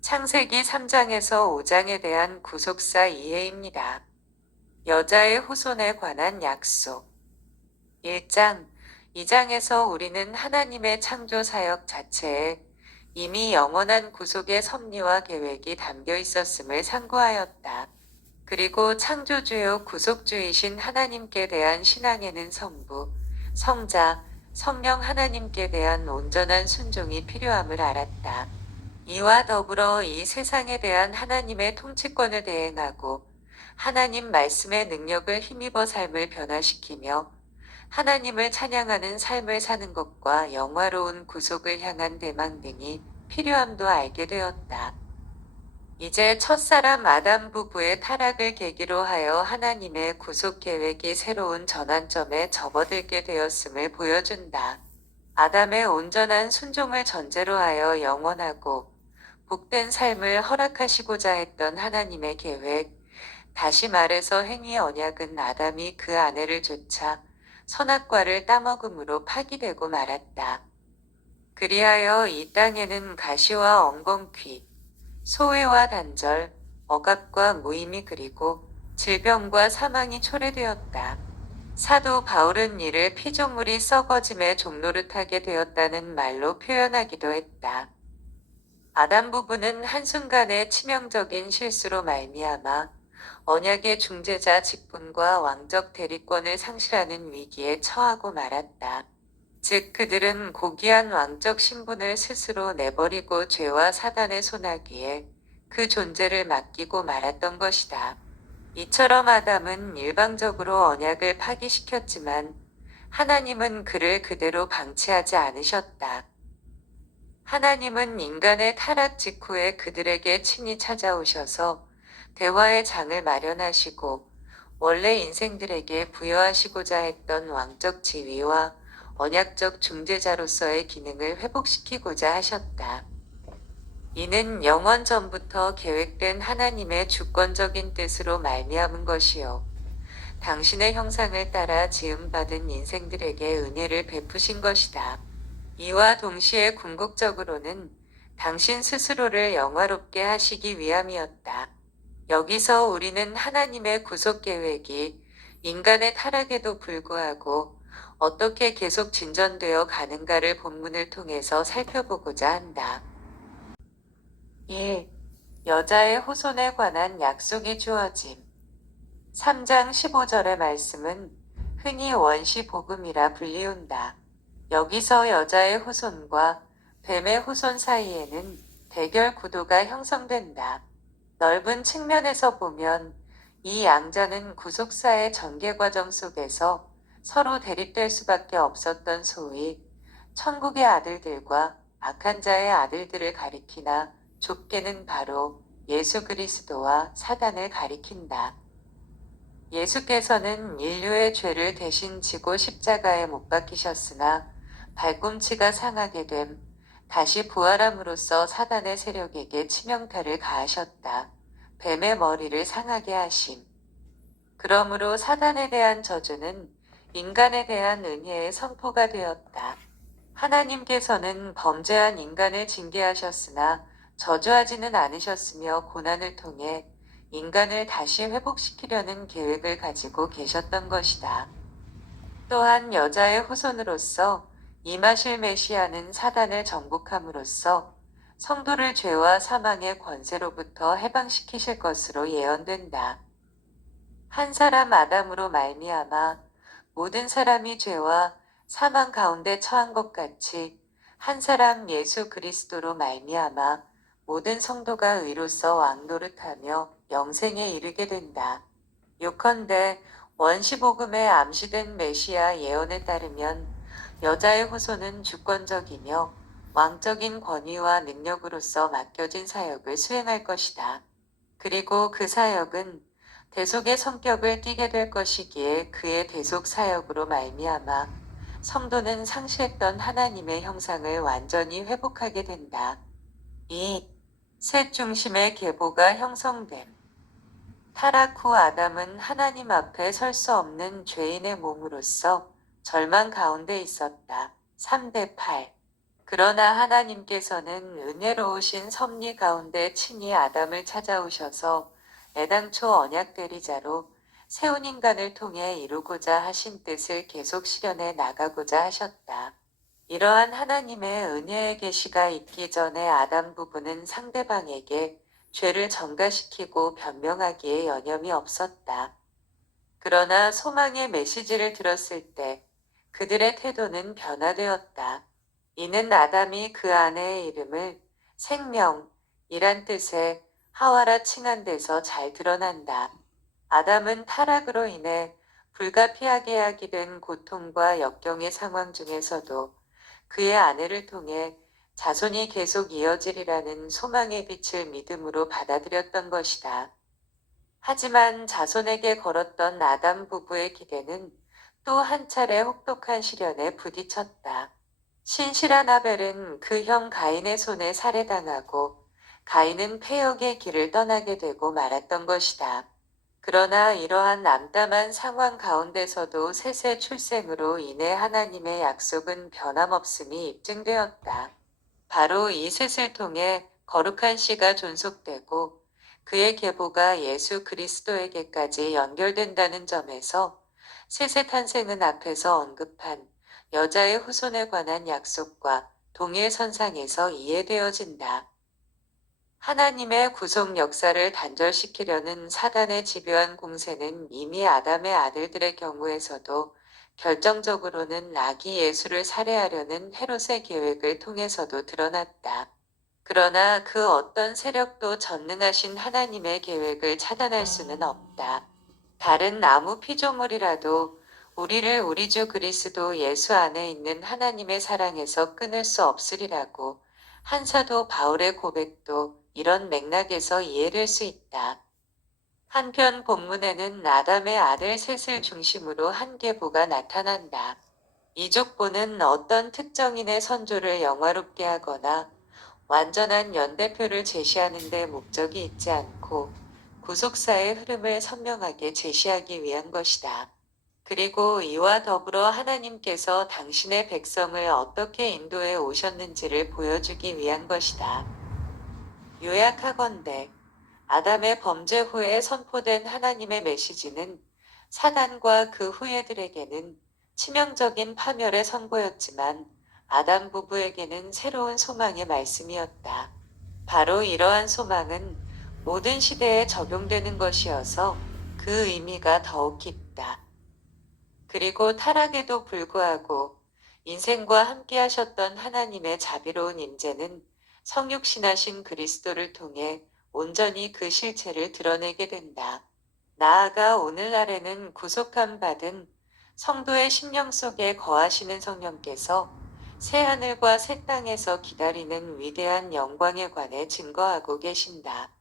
창세기 3장에서 5장에 대한 구속사 이해입니다. 여자의 후손에 관한 약속. 1장, 2장에서 우리는 하나님의 창조 사역 자체에 이미 영원한 구속의 섭리와 계획이 담겨 있었음을 상고하였다. 그리고 창조주요 구속주이신 하나님께 대한 신앙에는 성부, 성자, 성령 하나님께 대한 온전한 순종이 필요함을 알았다. 이와 더불어 이 세상에 대한 하나님의 통치권을 대행하고 하나님 말씀의 능력을 힘입어 삶을 변화시키며 하나님을 찬양하는 삶을 사는 것과 영화로운 구속을 향한 대망 등이 필요함도 알게 되었다. 이제 첫사람 아담 부부의 타락을 계기로 하여 하나님의 구속 계획이 새로운 전환점에 접어들게 되었음을 보여준다. 아담의 온전한 순종을 전제로 하여 영원하고 복된 삶을 허락하시고자 했던 하나님의 계획, 다시 말해서 행위 언약은 아담이 그 아내를 쫓아 선악과를 따먹음으로 파기되고 말았다. 그리하여 이 땅에는 가시와 엉겅퀴, 소외와 단절, 억압과 무임이 그리고 질병과 사망이 초래되었다. 사도 바울은 이를 피조물이 썩어짐의 종노릇하게 되었다는 말로 표현하기도 했다. 아담 부부는 한순간의 치명적인 실수로 말미암아 언약의 중재자 직분과 왕적 대리권을 상실하는 위기에 처하고 말았다. 즉 그들은 고귀한 왕적 신분을 스스로 내버리고 죄와 사단의 손아귀에 그 존재를 맡기고 말았던 것이다. 이처럼 아담은 일방적으로 언약을 파기시켰지만 하나님은 그를 그대로 방치하지 않으셨다. 하나님은 인간의 타락 직후에 그들에게 친히 찾아오셔서 대화의 장을 마련하시고 원래 인생들에게 부여하시고자 했던 왕적 지위와 언약적 중재자로서의 기능을 회복시키고자 하셨다. 이는 영원 전부터 계획된 하나님의 주권적인 뜻으로 말미암은 것이요. 당신의 형상을 따라 지음받은 인생들에게 은혜를 베푸신 것이다. 이와 동시에 궁극적으로는 당신 스스로를 영화롭게 하시기 위함이었다. 여기서 우리는 하나님의 구속 계획이 인간의 타락에도 불구하고 어떻게 계속 진전되어 가는가를 본문을 통해서 살펴보고자 한다. 1. 여자의 후손에 관한 약속이 주어짐. 3장 15절의 말씀은 흔히 원시복음이라 불리운다. 여기서 여자의 후손과 뱀의 후손 사이에는 대결 구도가 형성된다. 넓은 측면에서 보면 이 양자는 구속사의 전개 과정 속에서 서로 대립될 수밖에 없었던 소위 천국의 아들들과 악한 자의 아들들을 가리키나 좁게는 바로 예수 그리스도와 사단을 가리킨다. 예수께서는 인류의 죄를 대신 지고 십자가에 못 박히셨으나 발꿈치가 상하게 됨, 다시 부활함으로써 사단의 세력에게 치명타를 가하셨다. 뱀의 머리를 상하게 하심. 그러므로 사단에 대한 저주는 인간에 대한 은혜의 선포가 되었다. 하나님께서는 범죄한 인간을 징계하셨으나 저주하지는 않으셨으며 고난을 통해 인간을 다시 회복시키려는 계획을 가지고 계셨던 것이다. 또한 여자의 후손으로서 임하실 메시아는 사단을 정복함으로써 성도를 죄와 사망의 권세로부터 해방시키실 것으로 예언된다. 한 사람 아담으로 말미암아 모든 사람이 죄와 사망 가운데 처한 것 같이 한 사람 예수 그리스도로 말미암아 모든 성도가 의로서 왕노릇하며 영생에 이르게 된다. 요컨대 원시복음에 암시된 메시아 예언에 따르면 여자의 후손은 주권적이며 왕적인 권위와 능력으로서 맡겨진 사역을 수행할 것이다. 그리고 그 사역은 대속의 성격을 띠게 될 것이기에 그의 대속 사역으로 말미암아 성도는 상실했던 하나님의 형상을 완전히 회복하게 된다. 2. 셋 중심의 계보가 형성됨. 타락 후 아담은 하나님 앞에 설 수 없는 죄인의 몸으로서 절망 가운데 있었다. 3대 8. 그러나 하나님께서는 은혜로우신 섭리 가운데 친히 아담을 찾아오셔서 애당초 언약대리자로 세운 인간을 통해 이루고자 하신 뜻을 계속 실현해 나가고자 하셨다. 이러한 하나님의 은혜의 계시가 있기 전에 아담 부부는 상대방에게 죄를 전가시키고 변명하기에 여념이 없었다. 그러나 소망의 메시지를 들었을 때 그들의 태도는 변화되었다. 이는 아담이 그 아내의 이름을 생명이란 뜻의 하와라 칭한 데서 잘 드러난다. 아담은 타락으로 인해 불가피하게 하게 된 고통과 역경의 상황 중에서도 그의 아내를 통해 자손이 계속 이어지리라는 소망의 빛을 믿음으로 받아들였던 것이다. 하지만 자손에게 걸었던 아담 부부의 기대는 또 한 차례 혹독한 시련에 부딪혔다. 신실한 아벨은 그 형 가인의 손에 살해당하고 가인은 패역의 길을 떠나게 되고 말았던 것이다. 그러나 이러한 암담한 상황 가운데서도 셋의 출생으로 인해 하나님의 약속은 변함없음이 입증되었다. 바로 이 셋을 통해 거룩한 씨가 존속되고 그의 계보가 예수 그리스도에게까지 연결된다는 점에서 셋의 탄생은 앞에서 언급한 여자의 후손에 관한 약속과 동일선상에서 이해되어진다. 하나님의 구속 역사를 단절시키려는 사단의 집요한 공세는 이미 아담의 아들들의 경우에서도 결정적으로는 아기 예수를 살해하려는 헤롯의 계획을 통해서도 드러났다. 그러나 그 어떤 세력도 전능하신 하나님의 계획을 차단할 수는 없다. 다른 아무 피조물이라도 우리를 우리 주 그리스도 예수 안에 있는 하나님의 사랑에서 끊을 수 없으리라고 한 사도 바울의 고백도 이런 맥락에서 이해될 수 있다. 한편 본문에는 아담의 아들 셋을 중심으로 한 계보가 나타난다. 이 족보는 어떤 특정인의 선조를 영화롭게 하거나 완전한 연대표를 제시하는 데 목적이 있지 않고 구속사의 흐름을 선명하게 제시하기 위한 것이다. 그리고 이와 더불어 하나님께서 당신의 백성을 어떻게 인도해 오셨는지를 보여주기 위한 것이다. 요약하건대 아담의 범죄 후에 선포된 하나님의 메시지는 사단과 그 후예들에게는 치명적인 파멸의 선고였지만 아담 부부에게는 새로운 소망의 말씀이었다. 바로 이러한 소망은 모든 시대에 적용되는 것이어서 그 의미가 더욱 깊다. 그리고 타락에도 불구하고 인생과 함께 하셨던 하나님의 자비로운 임재는 성육신하신 그리스도를 통해 온전히 그 실체를 드러내게 된다. 나아가 오늘날에는 구속함 받은 성도의 심령 속에 거하시는 성령께서 새하늘과 새 땅에서 기다리는 위대한 영광에 관해 증거하고 계신다.